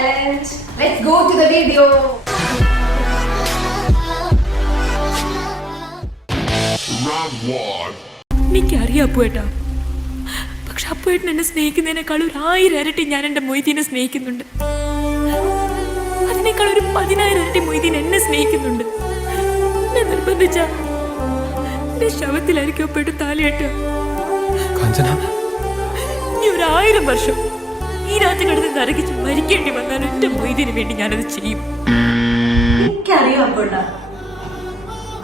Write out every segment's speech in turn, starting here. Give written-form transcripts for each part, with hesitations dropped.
challenge. Let's go to the video. എനിക്കറിയാം അപ്പുവേട്ടാ, പക്ഷെ അപ്പുവേട്ടൻ എന്നെ സ്നേഹിക്കുന്നതിനേക്കാൾ 1000 ഇരട്ടി ഞാൻ എൻ്റെ മൊയ്തീനെ സ്നേഹിക്കുന്നുണ്ട്. അതിനേക്കാൾ 10,000 ഇരട്ടി മൊയ്തീൻ എന്നെ സ്നേഹിക്കുന്നുണ്ട്. എന്നെ നിർബന്ധിച്ച എന്റെ ശവത്തിലായിരിക്കും അപ്പുവേട്ടൻ താലിയാട്ടുക. ഇനി 1000 വർഷം ഈ രാത്രി കിടന്ന് നരകിച്ച് മരിക്കേണ്ടി വന്നാൽ എന്റെ മൊയ്തീന് വേണ്ടി ഞാനത് ചെയ്യും. എനിക്കറിയാം അപ്പോട്ടാ,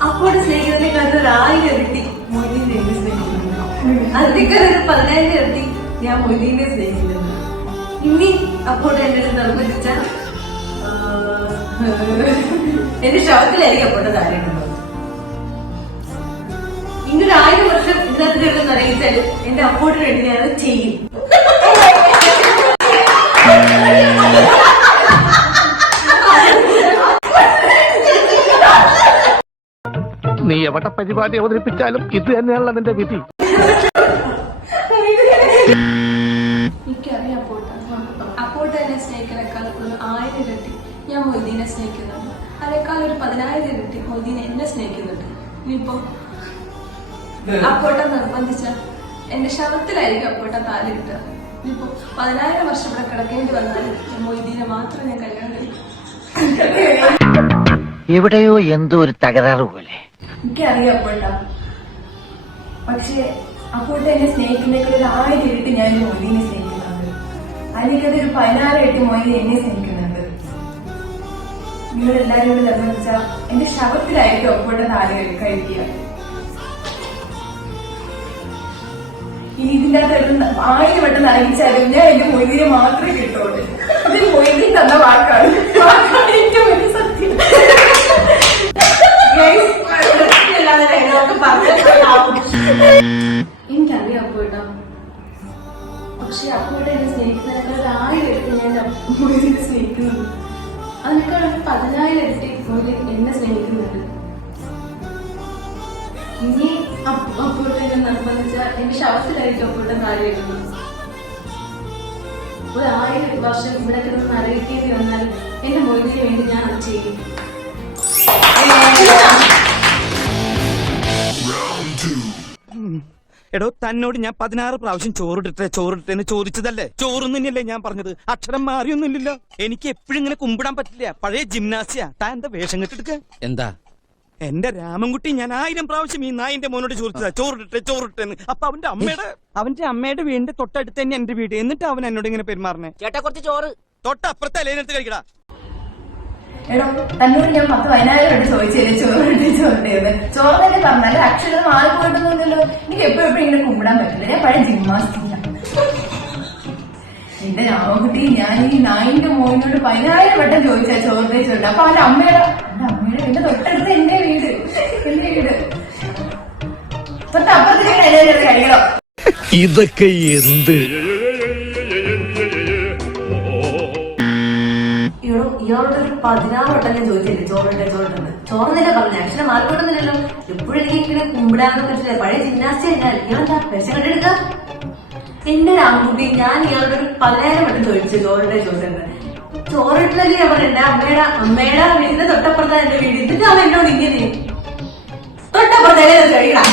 അപ്പോടെ സ്നേഹിക്കുന്നതിനേക്കാൾ 1000 ഇരട്ടി മൊയ്തീനെ എന്നെ സ്നേഹിക്കുന്നുണ്ട്. അതിനേക്കാൾ 10,000 ഇരട്ടി ഞാൻ മൊയ്തീനെ സ്നേഹിക്കുന്നുണ്ട്. ഇനി അപ്പോടെ എന്നെ നിർബന്ധിച്ച എന്റെ ശവത്തിലായിരിക്കും അപ്പോട്ടെ താരേണ്ടത്. ഇന്നൊരു 1000 വർഷം ഇന്നത്തെ കിടന്ന് അറിയിച്ചാൽ എന്റെ അപ്പോട്ടിന് വേണ്ടി ഞാനത് ചെയ്യും. നീ എവിടെ പരിപാടി അവതരിപ്പിച്ചാലും ഇത് തന്നെയാണല്ലോ നിന്റെ വിധി. എനിക്കറിയാം അപ്പോട്ട് എന്നെ സ്നേഹിക്കുന്നേക്കാൾ 1000 ഇരട്ടി ഞാൻ മൊയ്തീനെ സ്നേഹിക്കുന്നുണ്ട്. അതിനേക്കാൾ 10,000 ഇരട്ടി മൊയ്തീനെ എന്നെ സ്നേഹിക്കുന്നുണ്ട്. ഇനിയിപ്പോ അപ്പോട്ടെ നിർബന്ധിച്ച എന്റെ ശവത്തിലായിരിക്കും അപ്പോട്ടെ താലി കിട്ടുക. ഇനിയിപ്പോ 10,000 വർഷം ഇവിടെ കിടക്കേണ്ടി വന്നാലും മൊയ്തീനെ മാത്രം ഞാൻ കല്യാണം കഴിക്കും. എവിടെയോ എന്തോ ഒരു തകരാറ് പോലെ. എനിക്കറിയാം അപ്പോട്ടാ, പക്ഷെ അപ്പോട്ടെ എന്നെ സ്നേഹിക്കുന്നേക്കാൾ 1000 ഇരട്ടി ഞാൻ മൊയ്തീനെ സ്നേഹിക്കുന്നുണ്ട്. അല്ലെങ്കിൽ 16 ഇരട്ടി മൊയ്തീൻ എന്നെ സ്നേഹിക്കുന്നുണ്ട്. നിങ്ങളെല്ലാരും കൂടെ നിർബന്ധിച്ച എന്റെ ശവത്തിലായിരിക്കും അപ്പോട്ടെ താലി കഴിക്കുക. ഇനി ഇതിന്റെ അകത്ത് 1000 വട്ടം അറിയിച്ചാലും ഞാൻ എന്റെ മൊയ്തീനെ മാത്രമേ കിട്ടുള്ളൂ. ഇത് മൊയ്തീൻ തന്ന വാക്കാണ്. ഏറ്റവും വലിയ സത്യം. എനിക്കറിയാം അപ്പോട്ടാ, പക്ഷെ അപ്പോട്ടെ എന്നെ സ്നേഹിക്കുന്നതിനേക്കാൾ 1000 ഇരട്ടി ഞാൻ മൊയ്തീനെ സ്നേഹിക്കുന്നുണ്ട്. അതിനേക്കാൾ 10,000 ഇരട്ടി മൊയ്തീൻ എന്നെ സ്നേഹിക്കുന്നുണ്ട്. ഇനി അപ്പോട്ടെ എന്നെ നിർബന്ധിച്ച എന്റെ ശവത്തിലായിരിക്കും അപ്പോട്ടെ താലി കെട്ടുന്നത്. 1000 വർഷം ഇവിടെ കിടന്ന് നരകിക്കേണ്ടി വന്നാൽ എന്റെ മൊയ്തീന് വേണ്ടി ഞാൻ അത് ചെയ്യും. എടോ, തന്നോട് ഞാൻ 16 പ്രാവശ്യം ചോറിട്ടെന്ന് ചോദിച്ചതല്ലേ? ചോറും തന്നെയല്ലേ ഞാൻ പറഞ്ഞത്? അക്ഷരം മാറിയൊന്നുമില്ലല്ലോ. എനിക്ക് എപ്പോഴും ഇങ്ങനെ കുമ്പിടാൻ പറ്റില്ല. പഴയ ജിംനാസിയാ. താൻ എന്താ വേഷം കെട്ടെടുക്ക? എന്താ എന്റെ രാമൻകുട്ടി, ഞാൻ 1000 പ്രാവശ്യം ഈ നായിന്റെ മോനോട് ചോദിച്ചതാ ചോറിട്ടെന്ന്. അപ്പൊ അവന്റെ അമ്മയുടെ വീടിന്റെ തൊട്ടടുത്ത് തന്നെ എന്റെ വീട്. എന്നിട്ട് അവൻ എന്നോട് ഇങ്ങനെ പെരുമാറണേ. ചേട്ടാ, കുറച്ച് ചോറ് തൊട്ടപ്പുറത്തെ അലേനടുത്ത് കഴിക്കടാ. എടോ, തന്നോട് ഞാൻ 10,000 വട്ടം ചോദിച്ചില്ലേ ചോറിട്ടേന്ന്. ചോറ് തന്നെ പറഞ്ഞാല് അക്ഷരം മാറിപ്പോയിട്ടൊന്നുമില്ലല്ലോ. എനിക്ക് എപ്പോഴും ഇങ്ങനെ കുമ്പിടാൻ പറ്റില്ല. ഞാൻ പഴയ ജിംനാസ്റ്റിക്ക. എന്റെ രാമകുട്ടി, ഞാൻ ഈ നായിന്റെ മോനോട് 10,000 വട്ടം ചോദിച്ചാ ചോറിട്ടുണ്ട്. അപ്പൊ അവന്റെ അമ്മയുടെ എന്റെ തൊട്ടടുത്ത് എന്റെ വീട് തൊട്ടപ്പുറത്ത് അലേനടുത്ത് കഴിക്കണം. ഇതൊക്കെ എന്ത്? ഇയാളോടൊരു 16 വട്ടം ഞാൻ ചോദിച്ചില്ലേ ചോറിട്ടെന്ന്. ചോറെന്നല്ലേ പറഞ്ഞ, അക്ഷരം മാറിക്കൊടുന്നില്ലല്ലോ. എപ്പോഴും എനിക്ക് ഇങ്ങനെ കുമ്പിടാനൊന്നും പറ്റില്ല. പഴയ ജിംനാസ്റ്റി ഞാൻ ഇയാളെന്താ വിഷം കണ്ടെടുക്ക? എന്റെ രാമകുട്ടി, ഞാൻ ഇയാളോട് 10,000 വട്ടം ചോദിച്ചു ചോറിട്ടെന്ന്. ചോറിട്ടല്ലേ ഞാൻ പറഞ്ഞ അമ്മയുടെ വീടിന്റെ തൊട്ടപ്പുറത്താണ് എന്റെ വീട്. ഇതിട്ട് അവൻ എന്നോട് ഇങ്ങനെ തൊട്ടപ്പുറത്തല്ലേ കഴിക്കണം.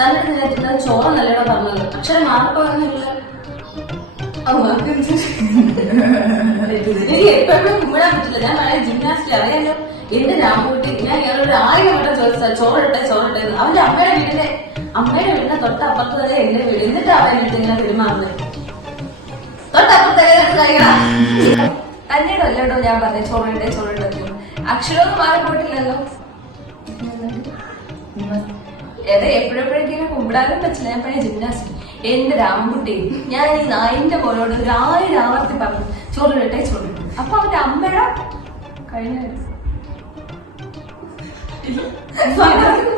തന്നെ ചോറ് നല്ലോണം പറഞ്ഞത് അക്ഷരം മാറിപ്പോകുന്നില്ല. എനിക്ക് എപ്പോഴും കുമ്പിടാൻ പറ്റില്ല. ഞാൻ പഴയ ജിംനാസ്റ്റി അറിയാലോ. എന്റെ രാമകുട്ടി, ഞാൻ ഇയാളോട് 1000 വട്ടം ചോദിച്ചാൽ ചോറിട്ടെന്ന്. അവന്റെ അമ്മയുടെ വീടിന്റെ തൊട്ടപ്പുറത്ത് തന്നെ എന്റെ വീട്. എന്നിട്ട് അവൻ എന്നിട്ട് ഇങ്ങനെ പെരുമാറുന്നത്. തൊട്ടപ്പുറത്തല്ലേ കഴിക്കണം. തന്നെയോ അല്ലോട്ടോ ഞാൻ പറഞ്ഞ ചോറിട്ടെന്ന്. അക്ഷരമൊന്നും മാറിപ്പോയിട്ടില്ലല്ലോ. എപ്പോഴെപ്പോഴും ഇങ്ങനെ കുമ്പിടാനും പറ്റില്ല. ഞാൻ പഴയ ജിംനാസ്റ്റി. എന്റെ രാമകുട്ടി, ഞാൻ ഈ നായിന്റെ മോനോട് 1000 ആവർത്തി പറഞ്ഞു ചോറിട്ടെ. അപ്പൊ അവന്റെ അമ്മയുടെ കഴിഞ്ഞ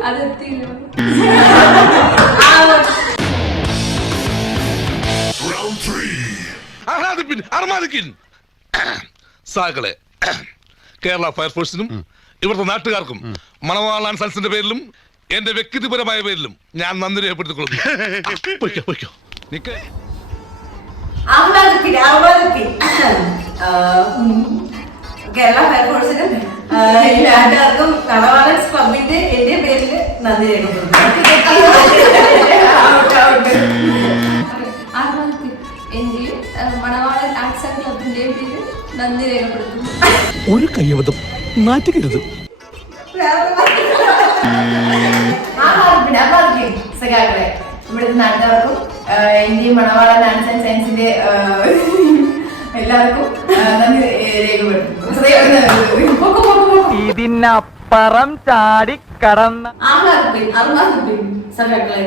അതെത്തിയില്ല. സാകളെ കേരള ഫയർഫോഴ്സിനും ഇവിടുത്തെ നാട്ടുകാർക്കും മണവാളാൻ സൽസിന്റെ പേരിലും എന്റെ വ്യക്തിപരമായ പേരിലും ഞാൻ നന്ദി രേഖപ്പെടുത്തിക്കൊള്ളുന്നു. കേരള ഫയർഫോഴ്സിനും നാട്ടുകാർക്കും മണവാളൻസ് ക്ലബിന്റെ എന്റെ പേരിൽ നന്ദി എന്റെയും മണവാളൻ ആർട്സ് ആൻഡ് ക്ലബിന്റെയും പേരിൽ നന്ദി രേഖപ്പെടുത്തുന്നു. ഒരു കയ്യബദ്ധം നാറ്റുകരുത്. സഖാക്കളെ, ഇവിടുത്തെ നാട്ടുകാർക്കും ഇന്ത്യൻ മണവാളൻ ആർട്സ് ആൻഡ് സയൻസിന്റെ എല്ലാവർക്കും നന്ദി രേഖപ്പെടുത്തുന്നു. ഇതിനപ്പുറം ചാടിക്കടന്ന സഖാക്കളെ,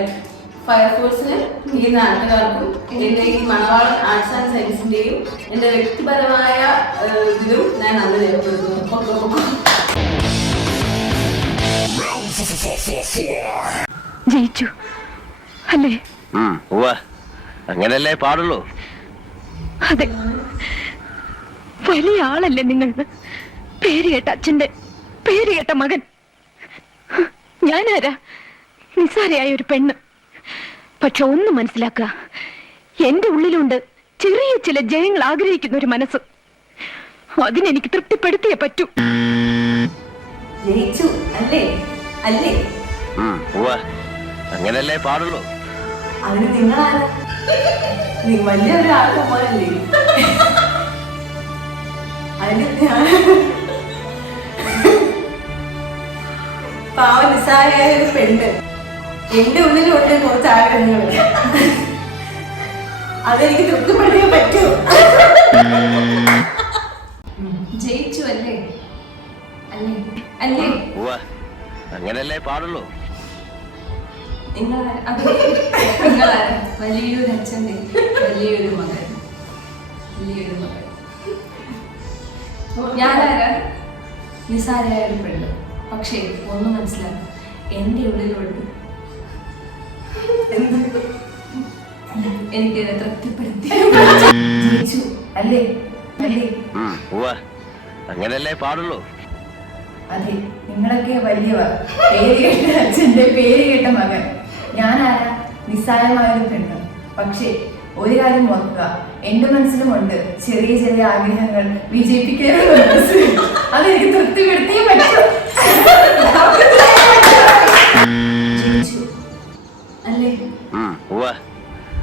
ഫയർഫോഴ്സിന് ഈ നാട്ടുകാർക്കും എന്റെ ഈ മണവാളൻ ആർട്സ് ആൻഡ് സയൻസിന്റെയും എന്റെ വ്യക്തിപരമായ ഇതിലും ഞാൻ നന്ദി രേഖപ്പെടുത്തുന്നു. ജയിച്ചു അല്ലേ? അങ്ങനല്ലേ പാടുള്ളൂ. അതെ, വലിയ ആളല്ലേ നിങ്ങൾ. പേര് കേട്ട അച്ഛന്റെ പേര് കേട്ട മകൻ. ഞാനാരാ? നിസ്സാരയായ ഒരു പെണ്ണ്. പക്ഷെ ഒന്ന് മനസ്സിലാക്കുക, എന്റെ ഉള്ളിലുണ്ട് ചെറിയ ചില ജയങ്ങൾ ആഗ്രഹിക്കുന്ന ഒരു മനസ്സ്. അതിനെനിക്ക് തൃപ്തിപ്പെടുത്തിയേ പറ്റൂ. ജയിച്ചു അല്ലേ? അല്ലേ? അങ്ങനല്ലേ പാടുള്ളൂ. അതിന് നിങ്ങളാണ് വലിയൊരു ആൾക്ക് പോലല്ലേ? അതിന് പാവ നിസ്സാരയായ ഒരു പെണ്ണ്. എന്റെ ഉള്ളിലുണ്ട് കുറച്ച് ആഗ്രഹങ്ങൾ. അതെനിക്ക് തൃപ്തിപ്പെടുത്തിയേ പറ്റൂ. ജയിച്ചു അല്ലേ? അല്ലേ? അല്ലേ? അങ്ങനല്ലേ പാടുള്ളൂ. നിങ്ങളാരാ? വലിയൊരു അച്ഛന്റെ വലിയൊരു മകൻ. വലിയൊരു മകൻ. ഞാനാരാ? നിസാരയായ ഒരു പെണ്ണ്. പക്ഷേ ഒന്ന് മനസ്സിലാക്കാം, എന്റെ ഉള്ളിലുണ്ട് എനിക്ക് തൃപ്തിപ്പെടുത്തി. ജയിച്ചു അല്ലേ? അല്ലേ? അങ്ങനല്ലേ പാടുള്ളൂ. അതെ, നിങ്ങളൊക്കെ വലിയവർ. പേര് കേട്ട അച്ഛന്റെ പേര് കേട്ട മകൻ. ഞാനാരാ? നിസ്സാരമായൊരു പെണ്ണ്. പക്ഷേ ഒരു കാര്യം ഓർക്കുക, എന്റെ മനസ്സിലുമുണ്ട് ചെറിയ ചെറിയ ആഗ്രഹങ്ങൾ വിജയിപ്പിക്കുന്ന മനസ്സ്. അതെനിക്ക് തൃപ്തിപ്പെടുത്തിയേ പറ്റൂ. ജയിച്ചു അല്ലേ?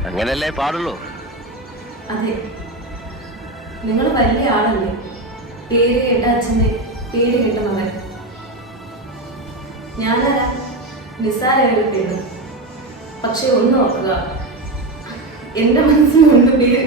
അങ്ങനല്ലേ പാടുള്ളൂ. അതെ, നിങ്ങൾ വലിയ ആളല്ലേ? പേര് കേട്ട അച്ഛന്റെ പേര് കേട്ട മകൻ. ഞാനാരാ? നിസ്സാരയായ പെണ്ണ്. പക്ഷെ ഒന്ന് ഓർക്കുക, എന്റെ മനസ്സിലുണ്ട് പേര്